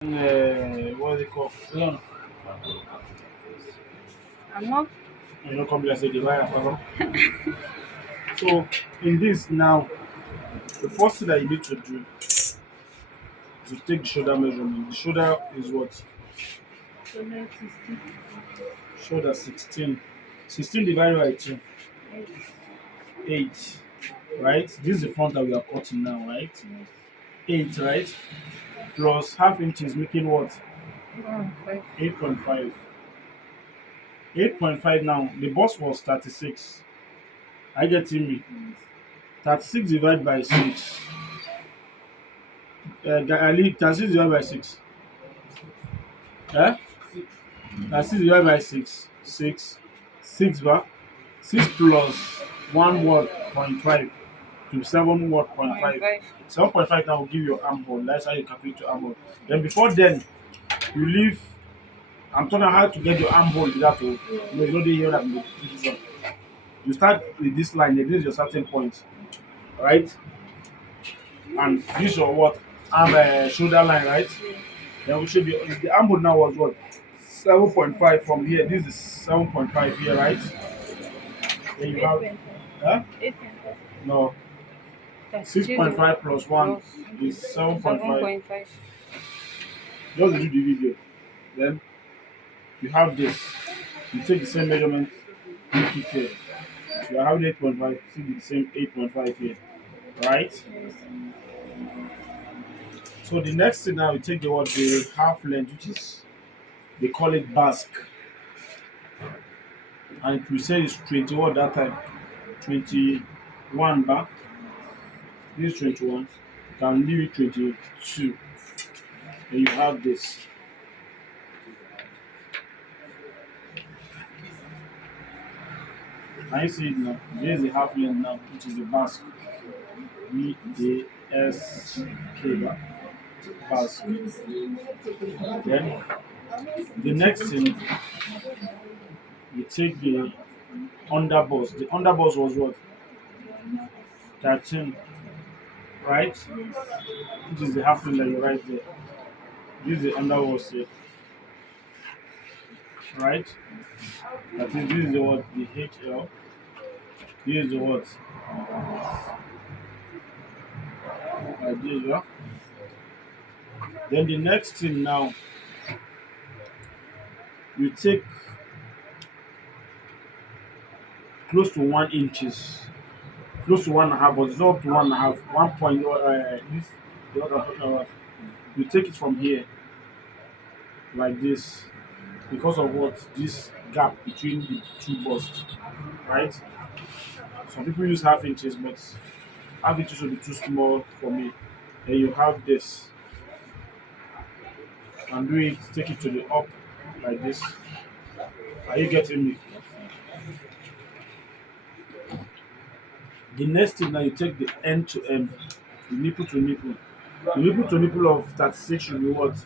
What they call? I'm not. You know, come here, say the wire follow. So in this now, the first thing that you need to do is to take the shoulder measurement. The shoulder is what? So let's see. Shoulder 16. 16 divided by 2. 8. Right? This is the front that we are cutting now, right? Yes. 8, right? Plus half inches making what? 5. 8.5. 8.5 now. The boss was 36. I get me. 36 divided by 6. I leave 36 divided by 6. Eh? 36 divided by 6. 6. 6 bar. 6 plus 1 word point 5 to 7 word point 5. 5. 7.5 now will give you armhole. That's how you calculate your armhole. Then before then, you leave. I'm talking how to get your armhole without to. You know the here that this one. You start with this line. This is your starting point, right? And this is your what? Arm shoulder line, right? Then we should be the armhole now was what? 7.5 from here. This is 7.5 here, right? Then you have 8.5. huh? 8.5. No, 6.5 plus 1 is 7.5. 7.5. Just do the video. Then you have this. You take the same measurement, make it here. You are having 8.5, see the same 8.5 here, right? So the next thing now, you take the half length, which is they call it basque, and we say it's 21 that time, 21 back. This is 21. You can leave it 22. Then you have this. Can you see it now? This is the half length now, which is the basque. BASK basque. Then the next thing, you take the underboss. The underboss was what? 13, right? Which is the half length that you write there. This is the underboss here, right? That is, this is the what? The HL. This is the what? Like this, yeah? Then the next thing now, you take close to 1 inches, close to 1.5, but it's not up to 1.5. 1 point. This the other talking about. You take it from here like this because of what this gap between the two busts, right? Some people use half inches, but half inches will be too small for me. Then you have this and do it, take it to the up like this. Are you getting me? The next thing now, you take the end to end, the nipple to nipple. The nipple to nipple of 36 should be what?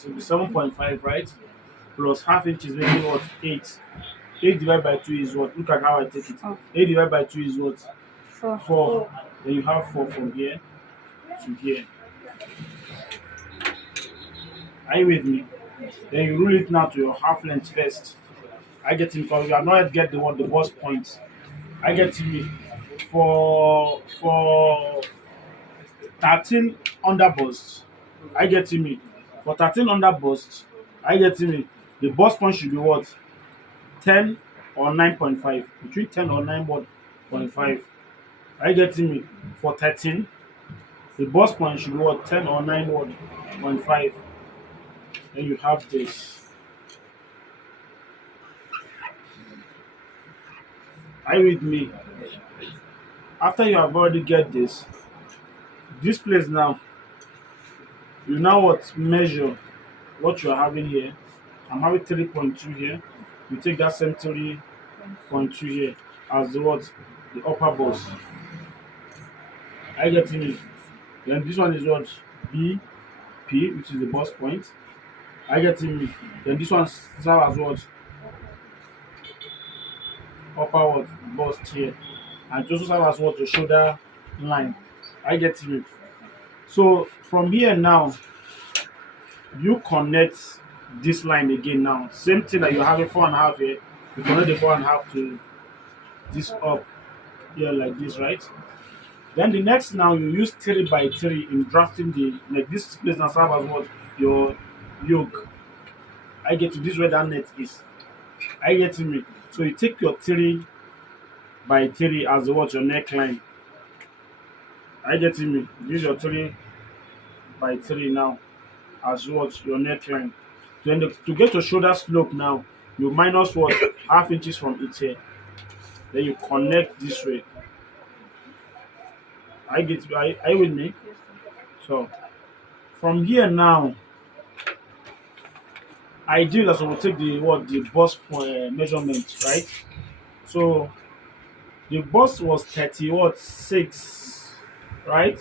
Should be 7.5, right? Plus half inch is making what? 8. 8 divided by 2 is what? Look at how I take it. 8 divided by 2 is what? 4. 4. Then you have 4 from here to here. Are you with me? Then you rule it now to your half length first. I get him because you are not yet get the what the boss point. I get me for 13 under bust. I get me for 13 under bust. I get me. The boss point should be what? 10 or 9.5. Between 10 or 9.5. I get me for 13. The boss point should be what? 10 or 9.5. Then you have this. Are you with me? After you have already get this place now, you now what measure what you are having here. I'm having 3.2 here. You take that same 3.2 here as the what? The upper boss. I get it. Then this one is what? BP, which is the boss point. I get it. Then this one serve as what? Upper what? Bust here. And it also serve as what? The shoulder line. I get it. So from here now, You connect this line again now. Same thing that you're having 4.5 here. You connect the 4.5 to this up here like this, right? Then the next now you use 3 by 3 in drafting the like this place now serve as what your yoke. I get to this where that net is. I get to me. So you take your 3 by 3 as what your neckline. I get to me. Use your 3 by 3 now as what your neckline. Then to get your shoulder slope now, you minus what half inches from it here. Then you connect this way. I get. Are you with me? Yes, sir. So from here now, ideal as we will take the bust measurement, right? So the bust was 30 what 6, right?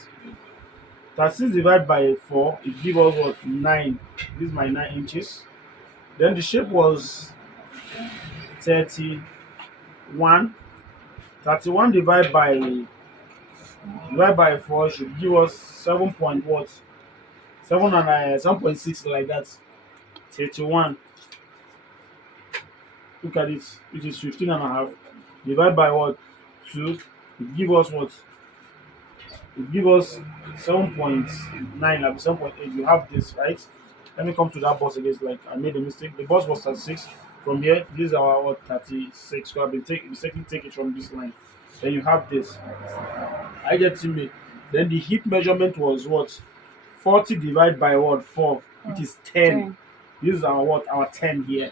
36 divided by 4, it give us what 9. This is my 9 inches. Then the shape was 31. 31 divided by 4 should give us 7 point what 7.6 like that. 31. Look at it, which is 15.5. Divide by what 2, it give us what it give us 7.9, like 7.8. You have this, right? Let me come to that box again. It's like I made a mistake. The box was 36. From here, this is our what 36. So I've been mistakenly take it from this line. Then you have this. I get to me. Then the hip measurement was what 40 divided by what 4, which is 10. 10. This is our what our 10 here.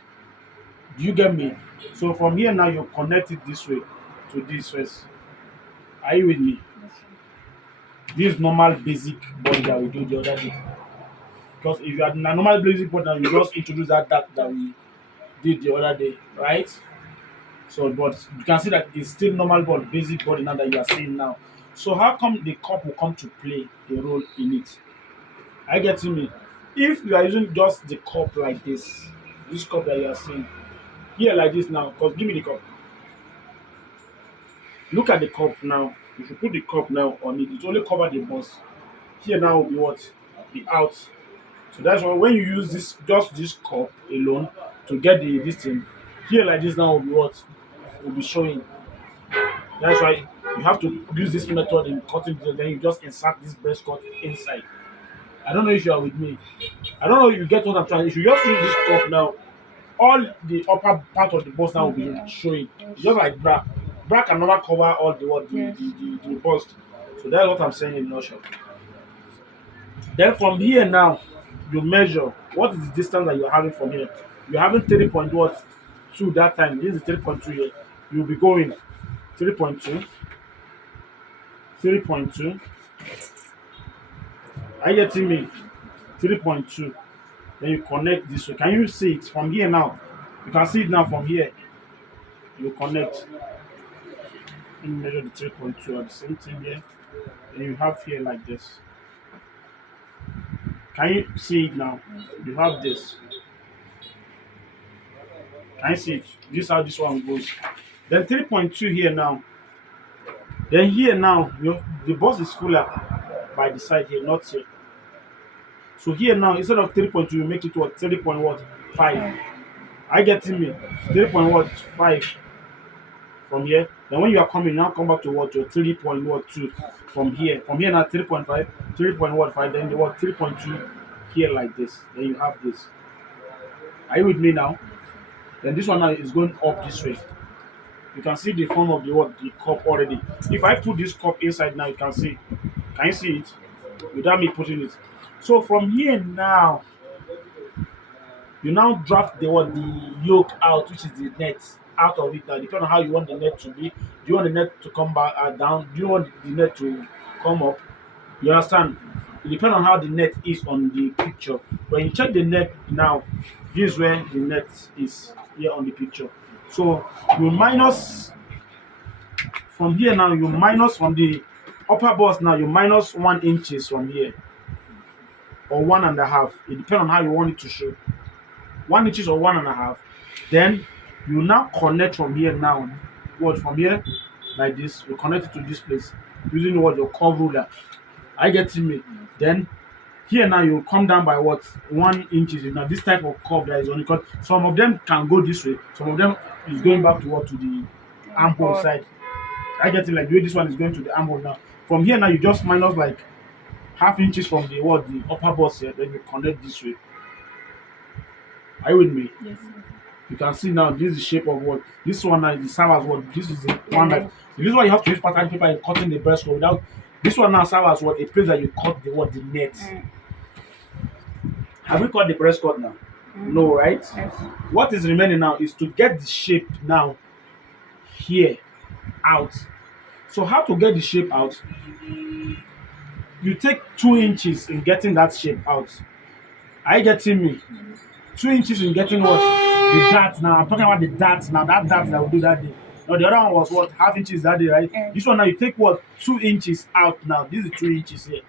Do you get me? So from here now you connect it this way to this first. Are you with me? Yes, sir. This normal basic body that we do the other day. Because if you are in a normal basic body now, you just introduce that we did the other day, right? So, but you can see that it's still normal body, basic body now that you are seeing now. So, how come the cup will come to play a role in it? I get to me. If you are using just the cup like this cup that you are seeing here like this now, because give me the cup. Look at the cup now. If you put the cup now on it, it only cover the bust. Here now will be what? The out. So that's why when you use this cup alone to get the this thing, here like this now will be what? Will be showing. That's why you have to use this method in cutting the then you just insert this breast cut inside. I don't know if you are with me. I don't know if you get what I'm trying. If you just use this cup now, all the upper part of the bust now will From be here. showing. It's Yes. just like bra. Bra can never cover all the what Yes. the bust. So that's what I'm saying in a nutshell. Then from here now, you measure what is the distance that you're having from here. You're having 3 point what 2 that time. This is 3.2 here. You'll be going 3.2, 3.2. Are you getting me? 3.2. Then you connect this way. Can you see it from here now? You can see it now from here. You connect. Let me measure the 3.2 at the same thing here. Then you have here like this. Can you see it now? You have this. Can you see it? This is how this one goes. Then 3.2 here now. Then here now, the bus is fuller by the side here, not here. So here now, instead of 3.2, you make it what 3 point what 5. Five. I getting me 3 point what 5 from here. Then when you are coming, now come back to what your 3 point what 2 from here. From here now 3.5, 3 point what 5, then the what 3.2 here like this. Then you have this. Are you with me now? Then this one now is going up this way. You can see the form of the cup already. If I put this cup inside now, you can see. Can you see it? Without me putting it. So from here now, you now draft the yolk out, which is the net out of it now. Depending on how you want the net to be. Do you want the net to come back down? Do you want the net to come up? You understand? It depends on how the net is on the picture. When you check the net now, this is where the net is here on the picture. So you minus from here now, you minus from the upper bust now, you minus 1 inches from here or 1.5. It depends on how you want it to show. 1 inches or 1.5. Then you now connect from here now. What from here? Like this. You connect it to this place using what your curve ruler. I get me. Then Here now you come down by what 1 inches. Now this type of curve that is on it, because some of them can go this way, some of them is going back to what to the armhole Or side. I get it like the way this one is going to the armhole now. From here now you just minus like half inches from the upper bust here, then you connect this way. Are you with me? yes, sir. You can see now this is the shape of what this one now is the serve as what this is the The one that neck. the reason why you have to use pattern paper in cutting the breast cord without this one now serve as what a place that you cut the net. Mm. Have we cut the breast cord now? No, right? Yes. What is remaining now is to get the shape now here out. So how to get the shape out? You take 2 inches in getting that shape out. Are you getting me? 2 inches in getting what? The dart now. I'm talking about the dart now. That dart that we do that day. No, the other one was what? Half inches that day, right? Yes. This one now you take what? 2 inches out now. This is 2 inches here.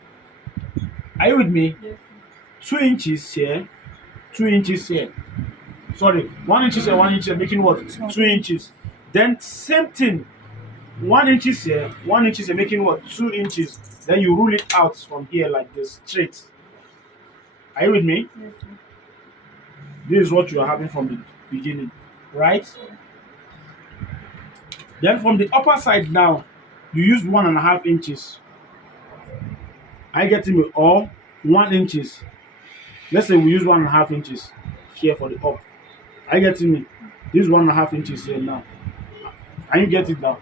Are you with me? Yes. 2 inches here, 2 inches here. Sorry, 1 inch here, 1 inch here, making what? 2 inches. Then same thing. 1 inches here, 1 inch here, making what? 2 inches. Then you rule it out from here like this, straight. Are you with me? Yes. Sir. This is what you are having from the beginning, right? Then from the upper side now, you use 1.5 inches. I get me or 1 inches. Let's say we use 1.5 inches here for the up. I get me. This 1.5 inches here now. Can you get it now?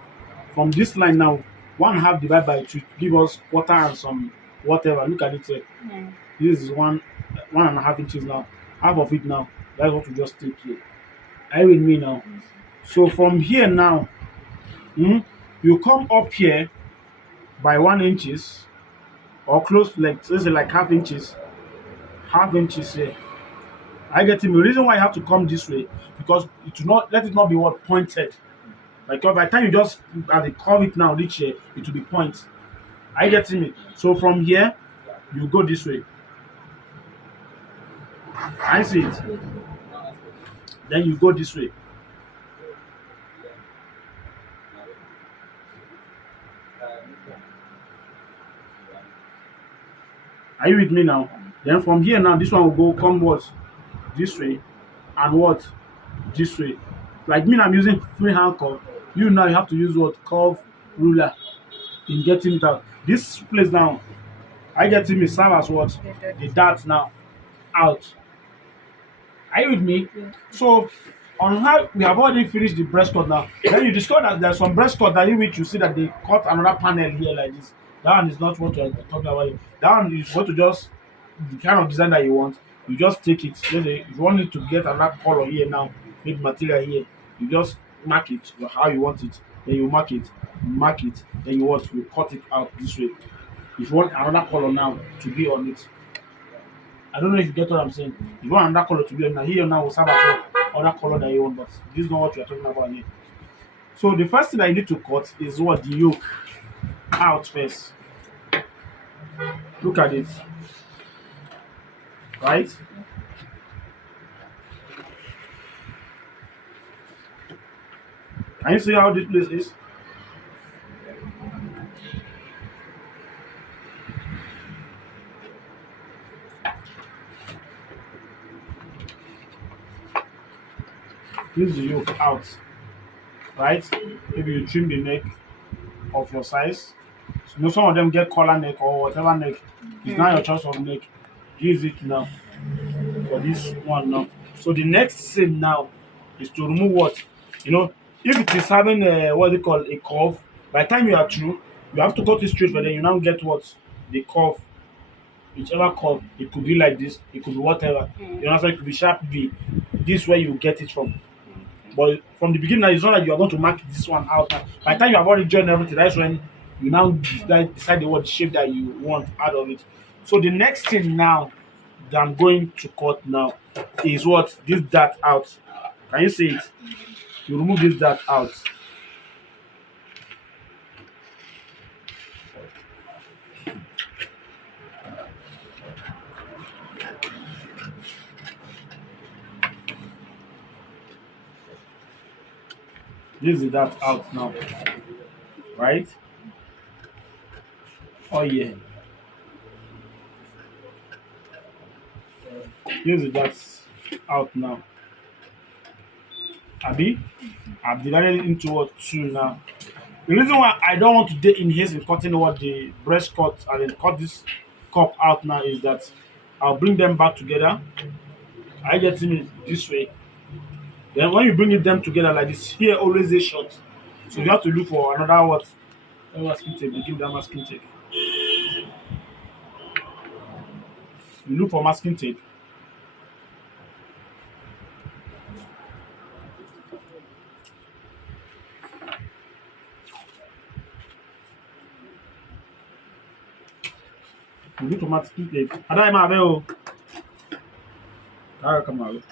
From this line now, 1.5 divided by 2 give us quarter and some whatever. Look at it here. Mm. This is 1.5 inches now. Half of it now. That's what we just take here. Are you with me now? So from here now, you come up here by 1 inches or close like let's say like half inches here. I get him. The reason why you have to come this way because it will not let it not be what pointed. Like by the time you just at the curve it now reach here, it will be point. I get me. So from here, you go this way. I see it. Then you go this way. Are you with me now? Then from here now, this one will go come what? This way and what? This way. Like me, I'm using freehand curve. You now you have to use what curve ruler in getting it out. This place now, I get him serve as what? The dart now out. Are you with me? Yes. So on how we have already finished the breast cut now. Then you discover that there's some breast cut that in which you see that they cut another panel here like this. That one is not what you're talking about. Here. That one is what to just the kind of design that you want. You just take it. Let's say if you want it to get another color here now, make material here. You just mark it how you want it. Then you mark it. Then you what you cut it out this way. If you want another color now to be on it, I don't know if you get what I'm saying. If you want another color to be on now, here now will serve as well other color that you want, but this is not what we are talking about here. So the first thing that you need to cut is what the yoke out first. Look at it, right? Can you see how this place is? This is the yoke out, right? Maybe you trim the neck of your size. So, you know, some of them get collar neck or whatever neck. It's not your choice of neck. Use it now for this one now. So the next thing now is to remove what? You know, if it is having a what they call a curve, by the time you are through, you have to cut it straight, but then you now get what? The curve. Whichever curve, it could be like this, it could be whatever. You understand? It could be sharp V. This where you get it from. But from the beginning, it's not like you are going to mark this one out. By the time you have already joined everything, that's when you now decide what shape that you want out of it. So the next thing now that I'm going to cut now is what this dart out. Can you see it? You remove this dart out. This is that out now, right? Oh yeah. Here's the that's out now. Abi, I've divided it into what two now. The reason why I don't want to date in haste in cutting what the breast cut and then cut this cup out now is that I'll bring them back together. I get it this way. Then when you bring it them together like this, here always a short. So you have to look for another what masking tape. You give that masking tape. You look for masking tape. You look for masking tape. Ada ma o. Come out.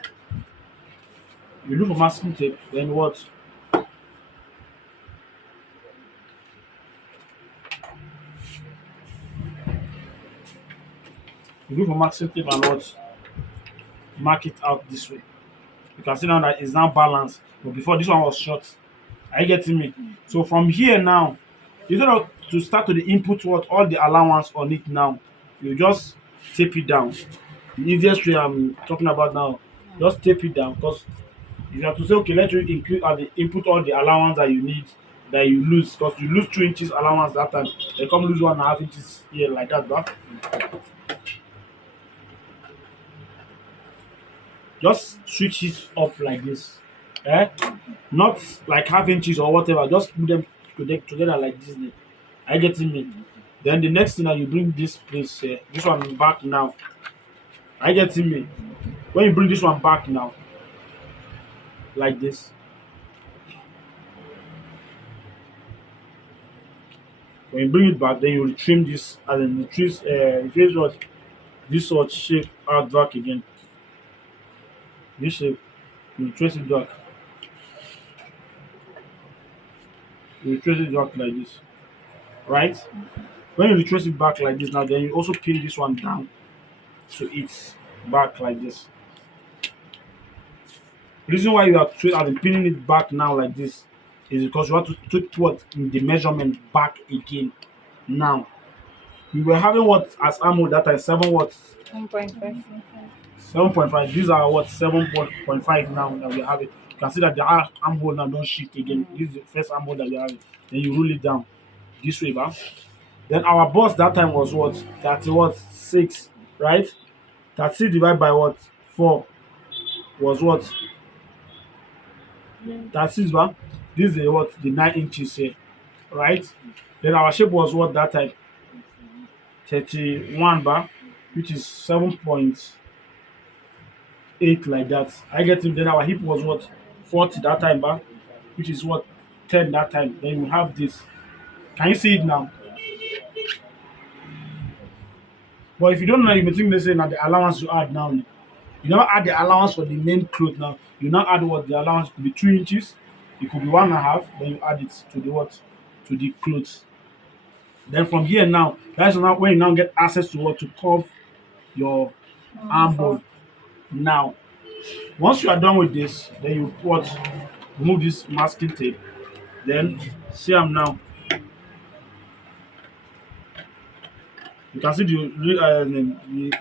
You look for masking tape. Then what? You look for masking tape and what? Mark it out this way. You can see now that it's now balanced. But before this one was short. Are you getting me? So from here now, instead of to start to the input what all the allowance on it now, you just tape it down. The easiest way I'm talking about now, just tape it down because you have to say okay, let you include the input all the allowance that you need that you lose because you lose 2 inches allowance that time. They come lose 1.5 inches here like that, but just switch it up like this. Eh? Not like half inches or whatever. Just put them together like this. Are you getting me? Then the next thing that you bring this place here, this one back now. Are you getting me? When you bring this one back now, like this, when you bring it back, then you will trim this and then you trace if you what this sort shape out back again. This shape, you trace it back. You trace it back like this, right? When you retrace it back like this now, then you also pin this one down to it back like this. Reason why you are pinning it back now like this is because you have to put in the measurement back again. Now we were having what as ammo that time 1.5. 7.5. These are what 7.5 now that we have it. You can see that the armhole now don't shift again. This is the first armhole that you have it. Then you roll it down this way, back. Then our boss that time was what 30 what 6, right? 30 divided by what 4 was what 36 ba. This is what the 9 inches here, right? Then our shape was what that time 31 ba, which is 7.8 like that. I get him. Then our hip was what 40 that time ba, which is what 10 that time. Then you have this. Can you see it now? But if you don't know, you may think they say now the allowance you add now. You never add the allowance for the main cloth now. You now add what the allowance could be 2 inches, it could be 1.5, then you add it to the what? To the clothes. Then from here now, that's now when you now get access to what to curve your armhole. Now, once you are done with this, then you what remove this masking tape. Then see am now. You can see the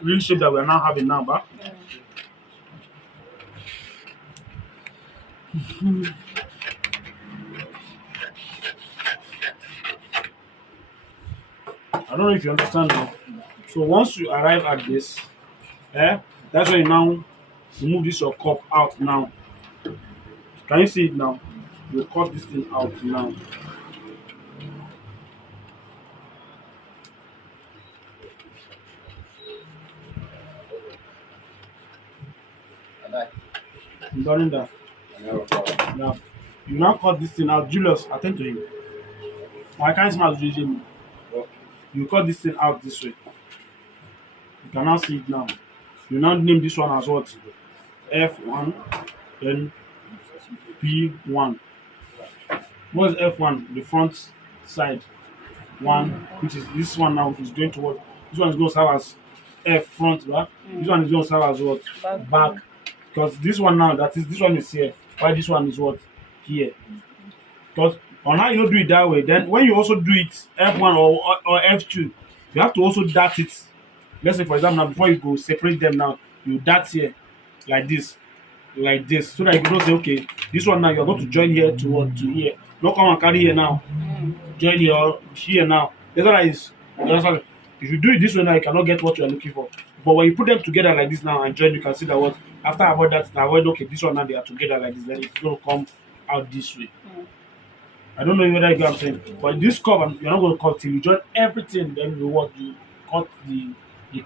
real shape that we are now having now, but I don't know if you understand now. So once you arrive at this, that's when you now remove this your cup out now. Can you see it now? You cut this thing out now. You done that? Now you now cut this thing out. Julius, attend to him. I can't smell Jim. You cut this thing out this way. You can now see it now. You now name this one as what? F1, then P1. What is F1? The front side one, which is this one now, which is going to what? This one is going to serve as F front back. This one is going to serve as what? Back. Because this one now, that is this one is here. Why this one is what? Here. Because on how you don't do it that way, then when you also do it F1 or F2, you have to also dart it. Let's say for example now before you go separate them now, you dart here like this, so that you can know say okay, this one now you are going to join here to what to here. Don't come and carry here now. Join here now. That's why is you understand? If you do it this way now, you cannot get what you are looking for. But when you put them together like this now and join, you can see that what after I avoid that, I avoid okay, this one now they are together like this, then it's gonna come out this way. I don't know whether you get what I'm saying. But this curve, you're not gonna cut till you join everything, then you what you cut the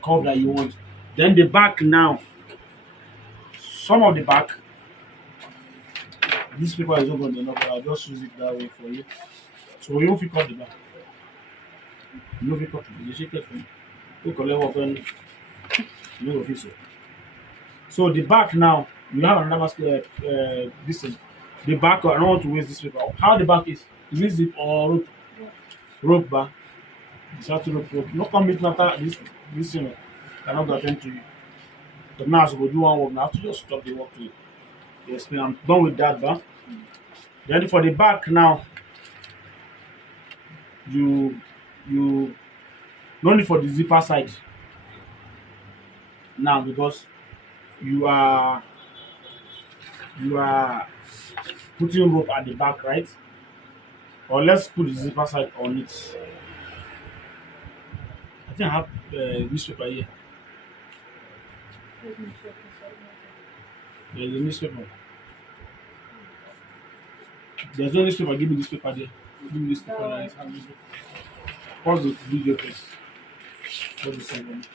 curve that you want. Then the back now, some of the back, this paper is not going to enough, but I'll just use it that way for you. So you if you cut the back. You know if you cut it, you shake it from you collect what when you know if so. So the back now, you have another basket this thing. The back, I don't want to waste this paper. How the back is it zip or rope? Rope back. It's how to rope. No come meet after this thing. Cannot go attend to you. But now as we go do one work, now I have to just stop the work to explain. I'm done with that back. Then for the back now, you no need for the zipper side now because you are you are putting rope at the back, right? Or let's put the zipper side on it. I think I have newspaper here. There's a newspaper. There's no newspaper. Give me this paper there. Give me this paper. There. Pause the video, please. Pause the second.